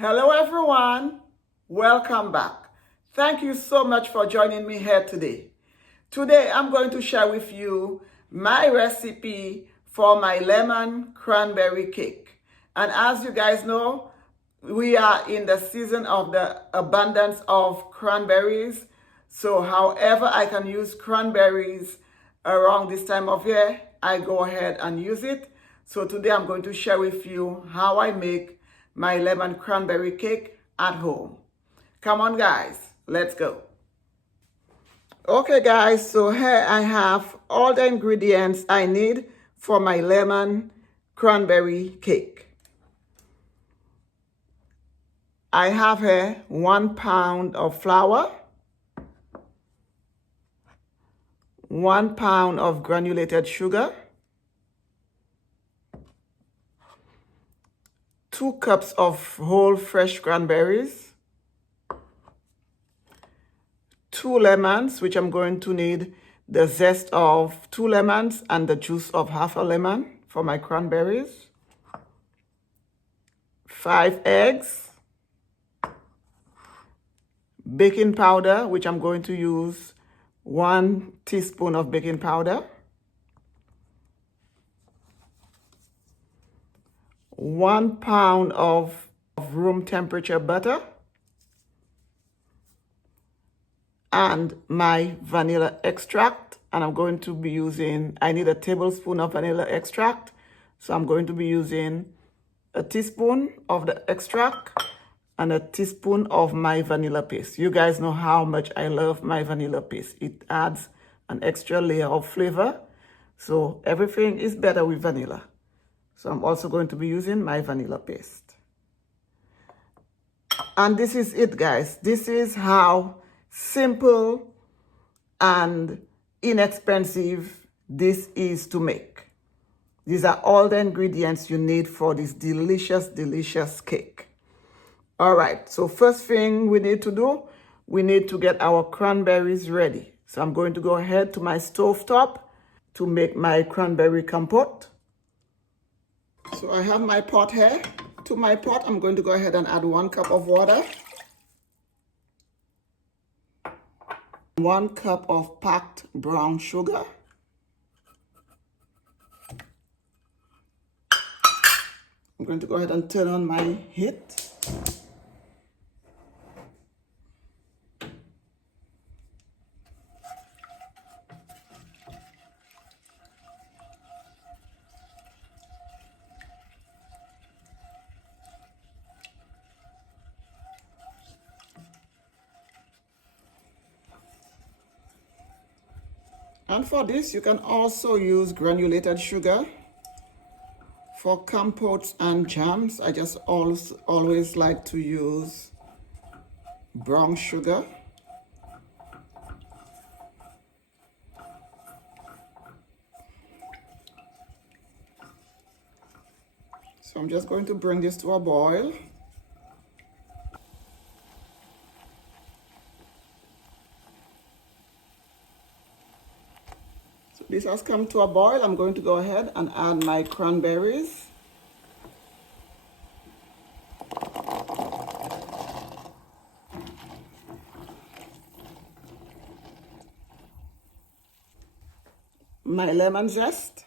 Hello everyone, welcome back. Thank you so much for joining me here today. Today I'm going to share with you my recipe for my lemon cranberry cake. And as you guys know, we are in the season of the abundance of cranberries. So however I can use cranberries around this time of year, I go ahead and use it. So today I'm going to share with you how I make my lemon cranberry cake at home. Come on guys, let's go. Okay guys, so here I have all the ingredients I need for my lemon cranberry cake. I have here 1 pound of flour, 1 pound of granulated sugar, 2 cups of whole fresh cranberries, 2 lemons, which I'm going to need the zest of 2 lemons and the juice of half a lemon for my cranberries, 5 eggs, baking powder, which I'm going to use 1 teaspoon of baking powder, 1 pound of room temperature butter, and my vanilla extract. And I'm going to be using, I need a tablespoon of vanilla extract. So I'm going to be using a teaspoon of the extract and a teaspoon of my vanilla paste. You guys know how much I love my vanilla paste. It adds an extra layer of flavor. So everything is better with vanilla. So I'm also going to be using my vanilla paste. And this is it, guys. This is how simple and inexpensive this is to make. These are all the ingredients you need for this delicious, delicious cake. All right, so first thing we need to do, we need to get our cranberries ready. So I'm going to go ahead to my stove top to make my cranberry compote. So I have my pot here. To my pot, I'm going to go ahead and add 1 cup of water, 1 cup of packed brown sugar, I'm going to go ahead and turn on my heat. And for this, you can also use granulated sugar. For compotes and jams, I just always like to use brown sugar. So I'm just going to bring this to a boil. So this has come to a boil. I'm going to go ahead and add my cranberries. My lemon zest.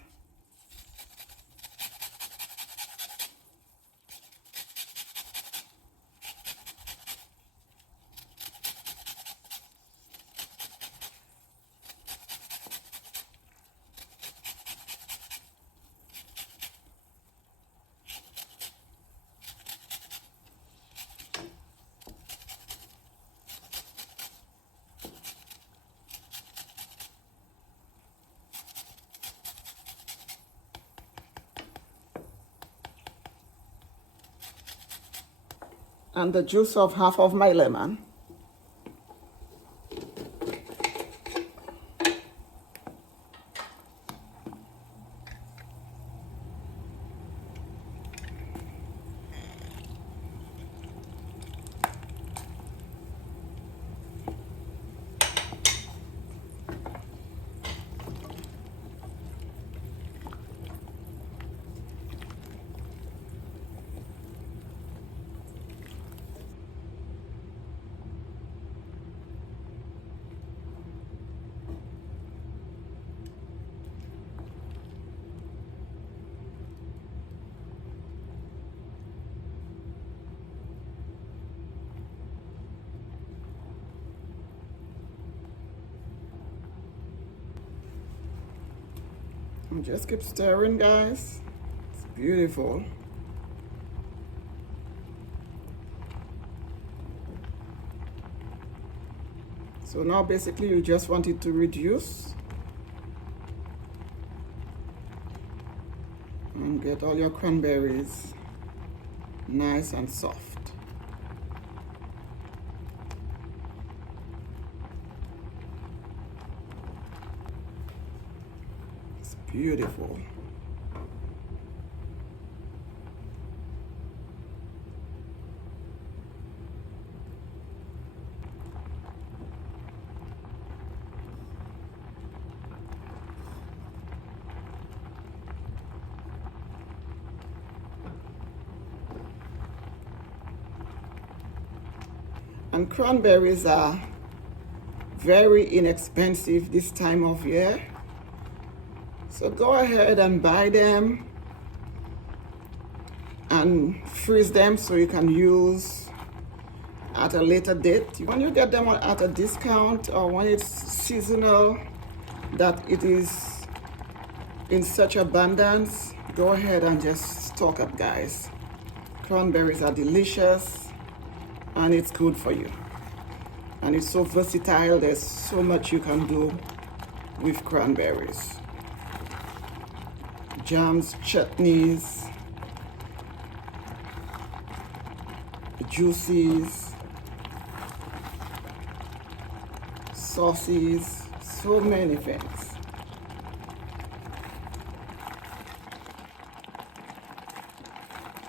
And the juice of half of my lemon. And just keep stirring, guys. It's beautiful. So now basically you just want it to reduce and get all your cranberries nice and soft. It's beautiful. And cranberries are very inexpensive this time of year. So go ahead and buy them and freeze them so you can use at a later date. When you get them at a discount or when it's seasonal, that it is in such abundance, go ahead and just stock up, guys. Cranberries are delicious and it's good for you. And it's so versatile, there's so much you can do with cranberries. Jams, chutneys, juices, sauces, so many things.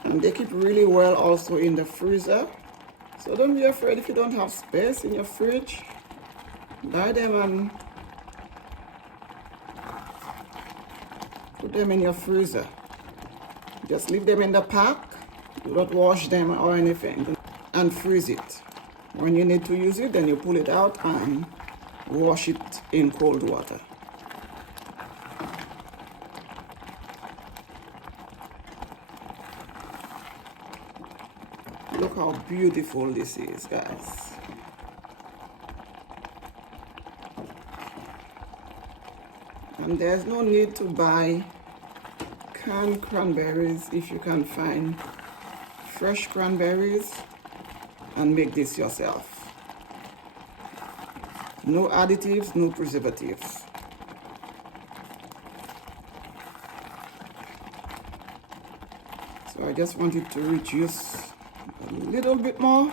And they keep really well also in the freezer. So don't be afraid if you don't have space in your fridge. Buy them and put them in your freezer. Just leave them in the pack. Do not wash them or anything. And freeze it. When you need to use it, then you pull it out and wash it in cold water. Look how beautiful this is, guys. And there's no need to buy canned cranberries if you can find fresh cranberries and make this yourself. No additives, no preservatives. So I just wanted to reduce a little bit more.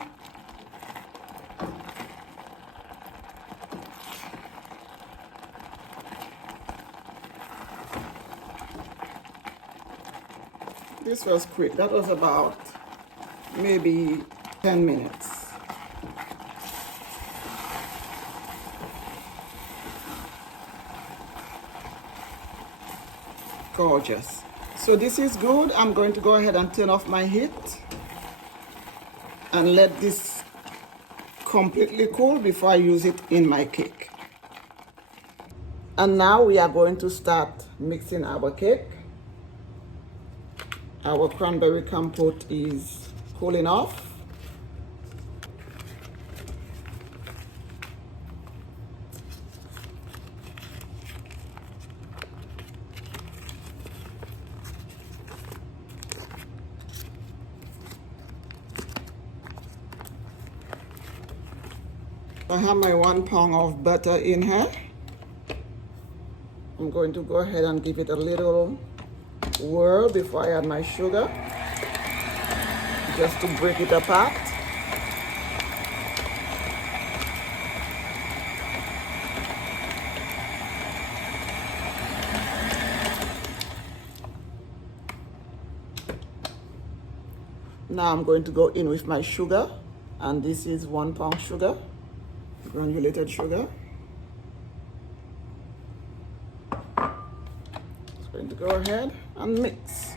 This was quick. That was about maybe 10 minutes. Gorgeous. So this is good. I'm going to go ahead and turn off my heat and let this completely cool before I use it in my cake. And now we are going to start mixing our cake. Our cranberry compote is cooling off. I have my 1 pound of butter in here. I'm going to go ahead and give it a little whirl before I add my sugar, just to break it apart. Now I'm going to go in with my sugar, and this is 1 pound sugar, granulated sugar. Just going to go ahead and mix.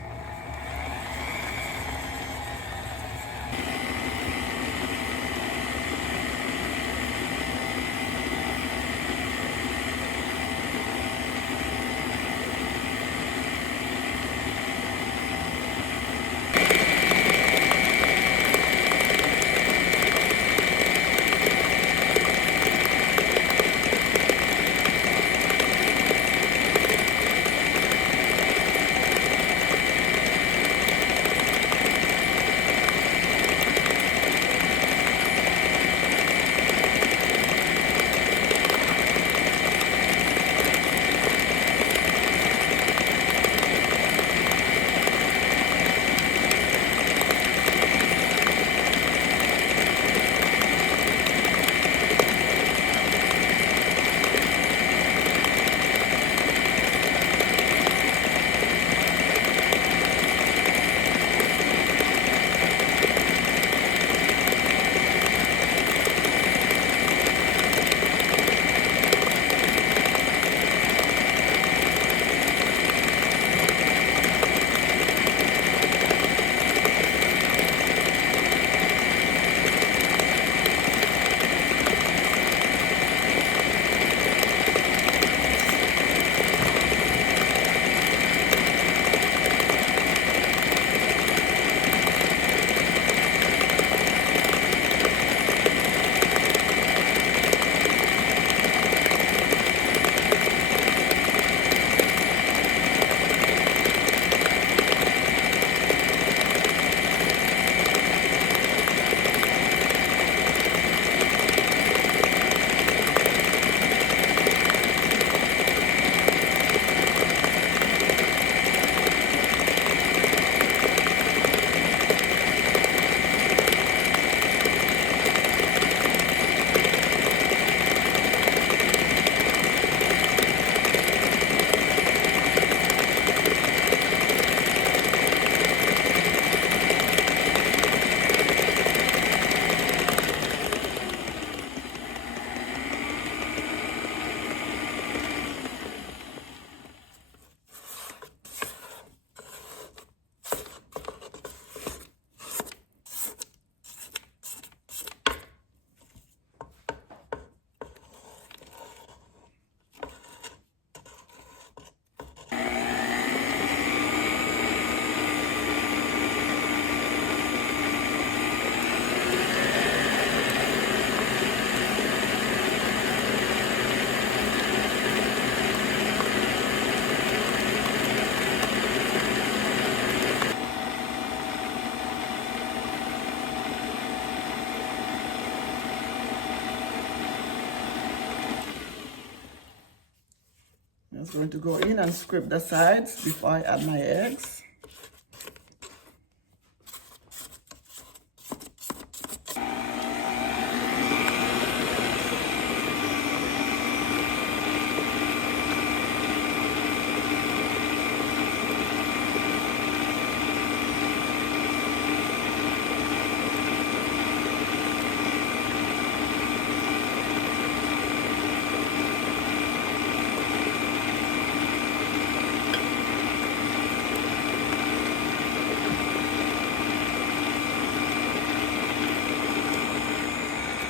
just going to go in and scrape the sides before I add my eggs.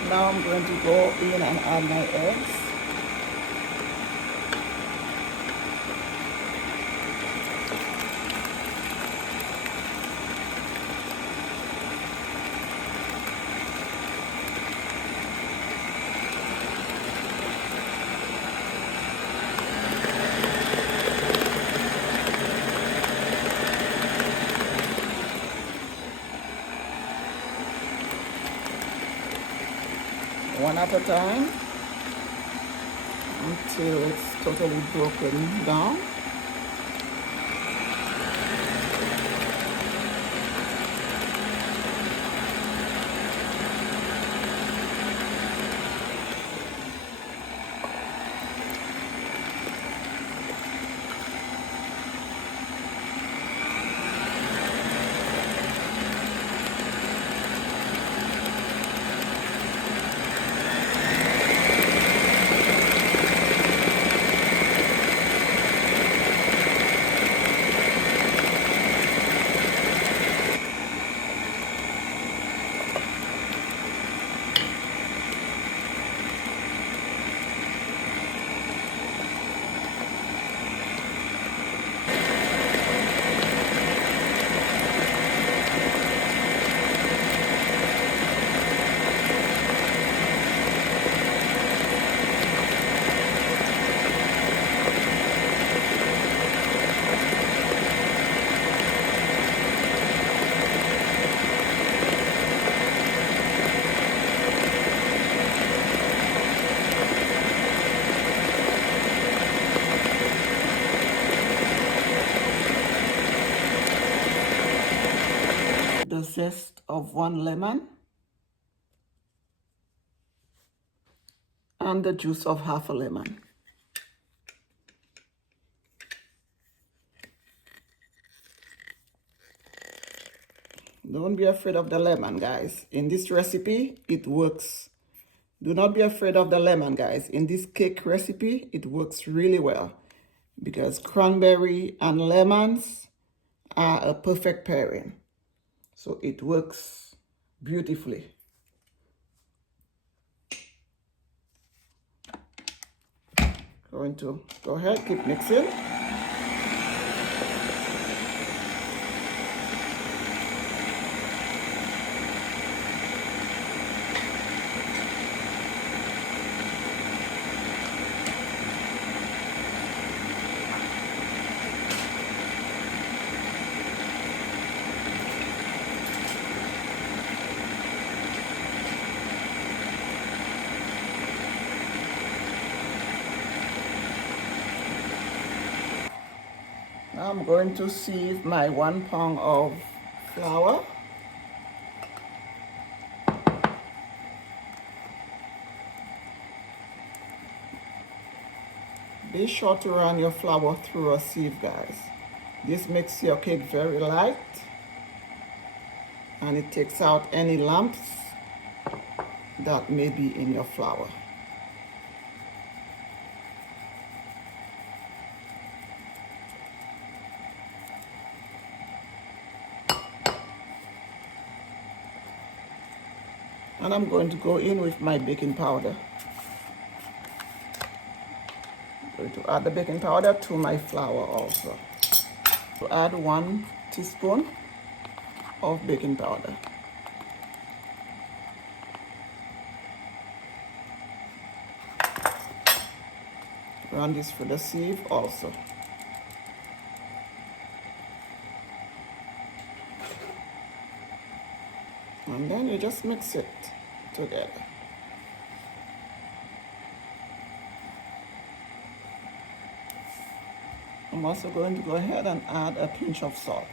Now I'm going to go in and add my eggs. One at a time until it's totally broken down. The zest of 1 lemon and the juice of half a lemon. Don't be afraid of the lemon, guys. In this recipe, it works. Do not be afraid of the lemon, guys. In this cake recipe, it works really well because cranberry and lemons are a perfect pairing. So it works beautifully. Going to go ahead, keep mixing. Now I'm going to sieve my 1 pound of flour. Be sure to run your flour through a sieve, guys. This makes your cake very light and it takes out any lumps that may be in your flour. And I'm going to go in with my baking powder. I'm going to add the baking powder to my flour also. To add 1 teaspoon of baking powder. Run this through the sieve also. And then you just mix it together. I'm also going to go ahead and add a pinch of salt.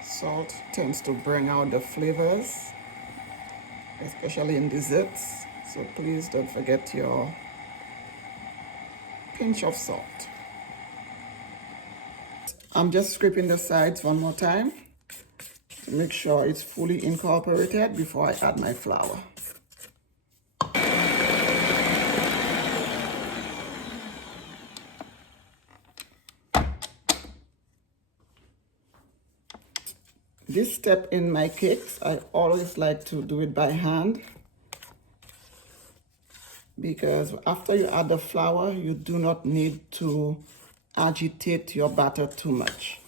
Salt tends to bring out the flavors, especially in desserts. So please don't forget your pinch of salt. I'm just scraping the sides one more time to make sure it's fully incorporated before I add my flour. This step in my cakes, I always like to do it by hand because after you add the flour, you do not need to agitate your batter too much.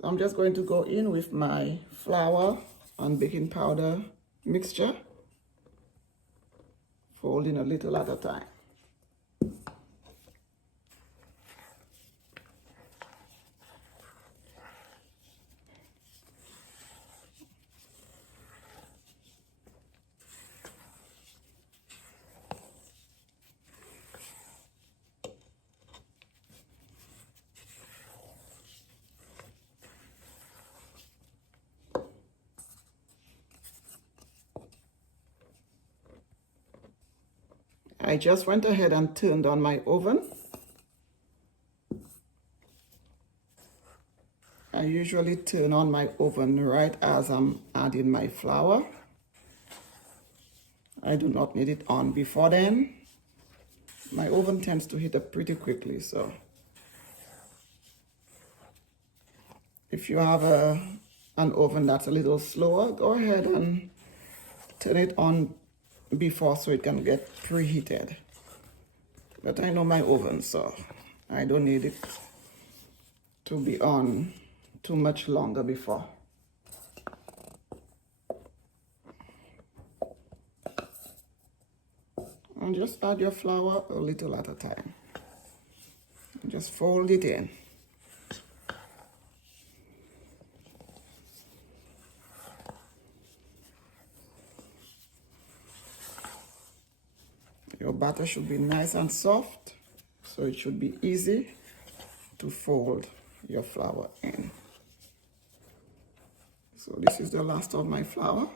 So I'm just going to go in with my flour and baking powder mixture, folding a little at a time. I just went ahead and turned on my oven. I usually turn on my oven right as I'm adding my flour. I do not need it on before then. My oven tends to heat up pretty quickly, so if you have an oven that's a little slower, go ahead and turn it on before so it can get preheated. But I know my oven, so I don't need it to be on too much longer before. And just add your flour a little at a time. And just fold it in. Your batter should be nice and soft, so it should be easy to fold your flour in. So this is the last of my flour.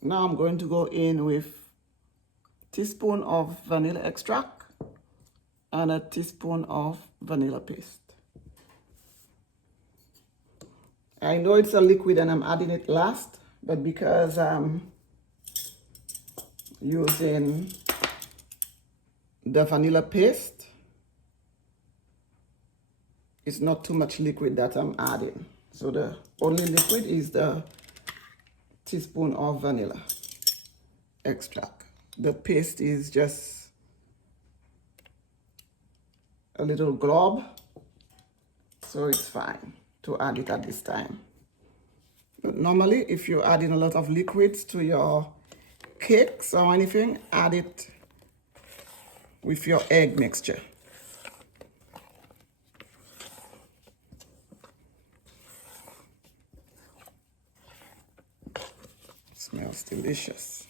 Now I'm going to go in with a teaspoon of vanilla extract and a teaspoon of vanilla paste. I know it's a liquid and I'm adding it last, but because I'm using the vanilla paste, it's not too much liquid that I'm adding. So the only liquid is the teaspoon of vanilla extract. The paste is just a little glob, so it's fine to add it at this time. But normally, if you're adding a lot of liquids to your cakes or anything, add it with your egg mixture. Smells delicious.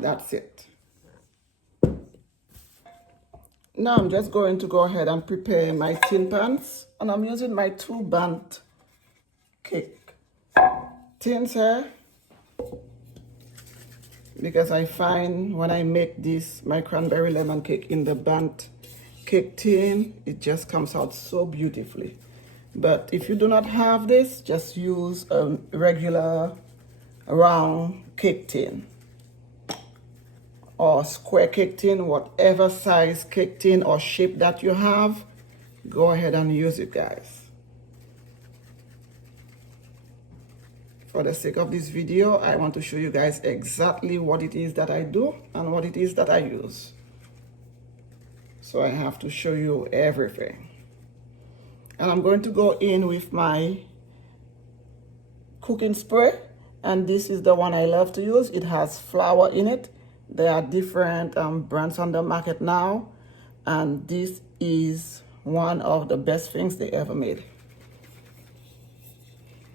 That's it. Now I'm just going to go ahead and prepare my tin pans, and I'm using my 2-band cake tins here because I find when I make this, my cranberry lemon cake in the band cake tin, it just comes out so beautifully. But if you do not have this, just use a regular round cake tin or square cake tin, whatever size cake tin or shape that you have, go ahead and use it, guys. For the sake of this video, I want to show you guys exactly what it is that I do and what it is that I use. So I have to show you everything. And I'm going to go in with my cooking spray, and this is the one I love to use. It has flour in it. There are different brands on the market now, and this is one of the best things they ever made,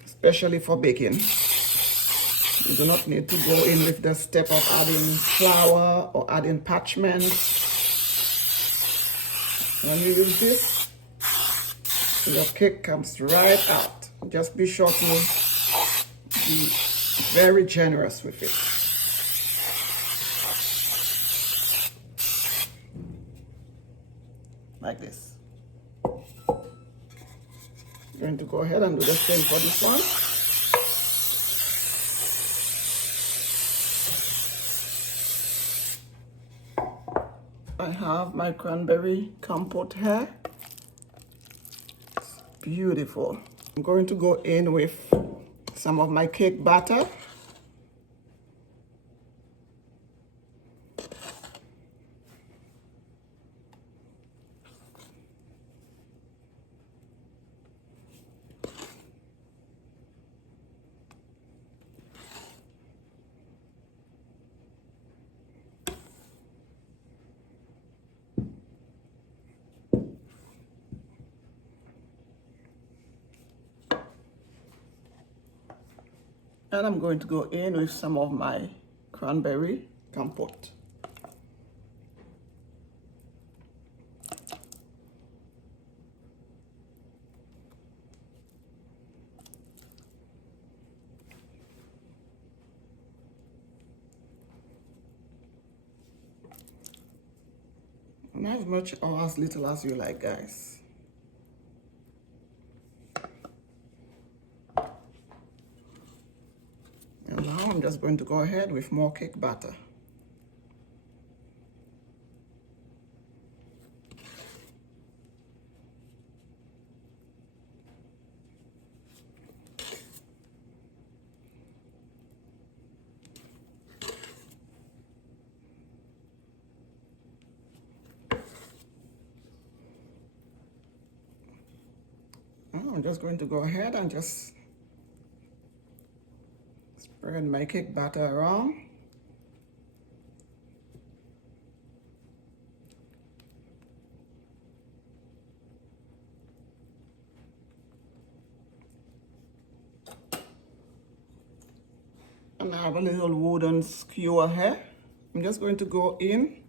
especially for baking. You do not need to go in with the step of adding flour or adding parchment. When you use this, your cake comes right out. Just be sure to be very generous with it. Like this. I'm going to go ahead and do the same for this one. I have my cranberry compote here. It's beautiful. I'm going to go in with some of my cake batter. And I'm going to go in with some of my cranberry compote. And as much or as little as you like, guys. And now I'm just going to go ahead with more cake batter. I'm just going to go ahead and just spread my cake batter around. And I have a little wooden skewer here. I'm just going to go in,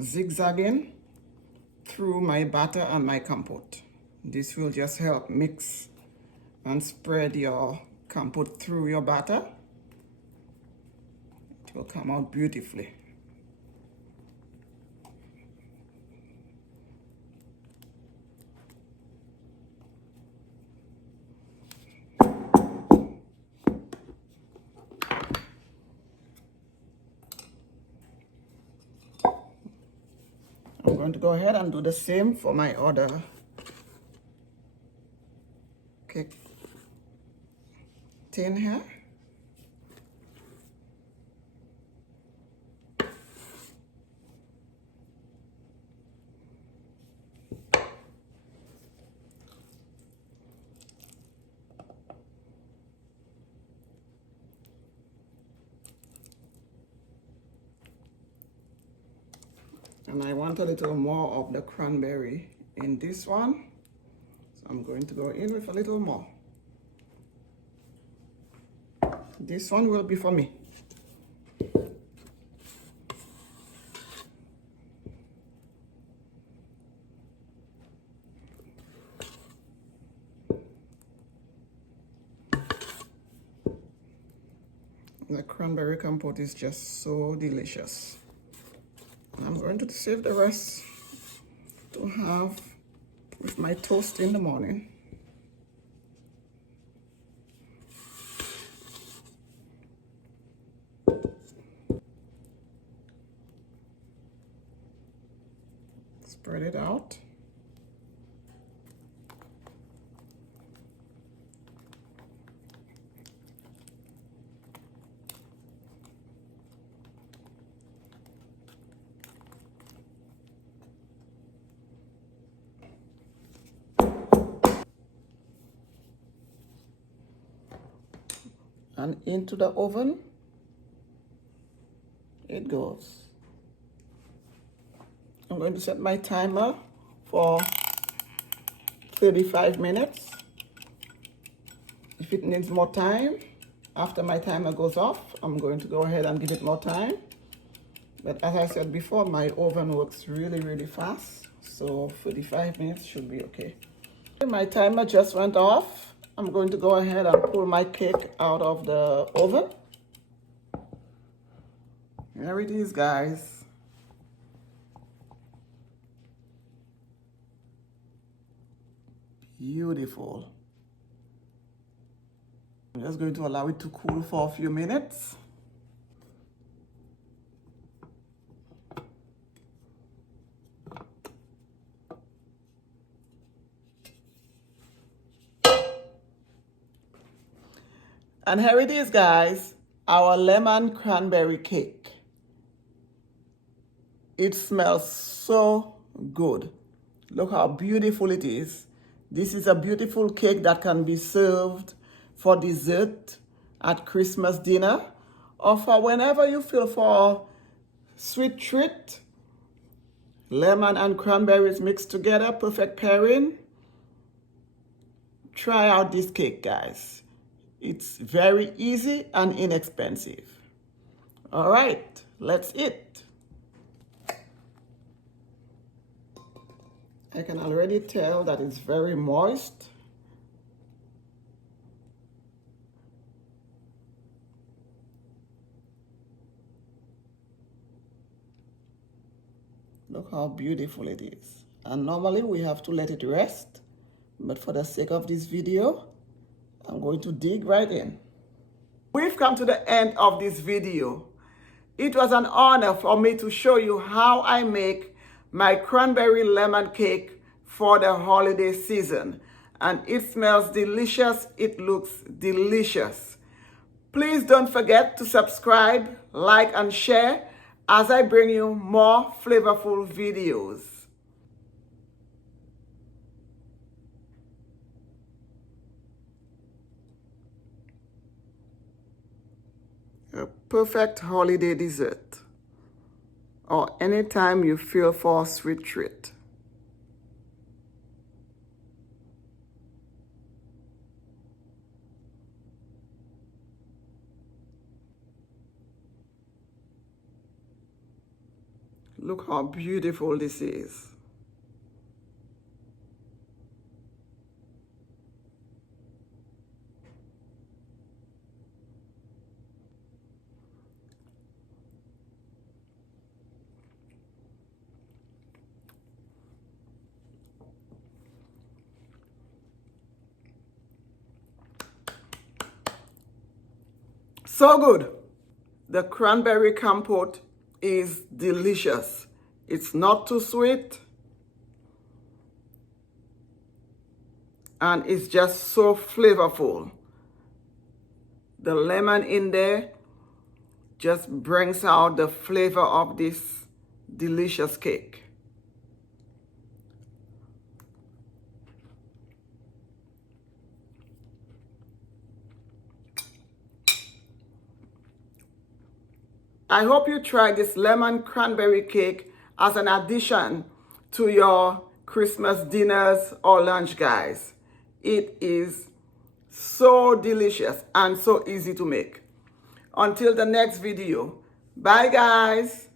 zigzagging through my batter and my compote. This will just help mix and spread your compote through your batter. It will come out beautifully. I'm going to go ahead and do the same for my other cake tin here. And I want a little more of the cranberry in this one, so I'm going to go in with a little more. This one will be for me. The cranberry compote is just so delicious. I'm going to save the rest to have with my toast in the morning. Spread it out. And into the oven it goes. I'm going to set my timer for 35 minutes. If it needs more time, after my timer goes off, I'm going to go ahead and give it more time. But as I said before, my oven works really, really fast. So 35 minutes should be okay. My timer just went off. I'm going to go ahead and pull my cake out of the oven. There it is, guys. Beautiful. I'm just going to allow it to cool for a few minutes. And here it is, guys, our lemon cranberry cake. It smells so good. Look how beautiful it is. This is a beautiful cake that can be served for dessert at Christmas dinner or for whenever you feel for sweet treat. Lemon and cranberries mixed together, perfect pairing. Try out this cake, guys. It's very easy and inexpensive. All right, let's eat. I can already tell that it's very moist. Look how beautiful it is. And normally we have to let it rest, but for the sake of this video, I'm going to dig right in. We've come to the end of this video. It was an honor for me to show you how I make my cranberry lemon cake for the holiday season. And it smells delicious. It looks delicious. Please don't forget to subscribe, like, and share as I bring you more flavorful videos. A perfect holiday dessert, or anytime you feel for a sweet treat. Look how beautiful this is. So good. The cranberry compote is delicious. It's not too sweet. And it's just so flavorful. The lemon in there just brings out the flavor of this delicious cake. I hope you try this lemon cranberry cake as an addition to your Christmas dinners or lunch, guys. It is so delicious and so easy to make. Until the next video, bye guys.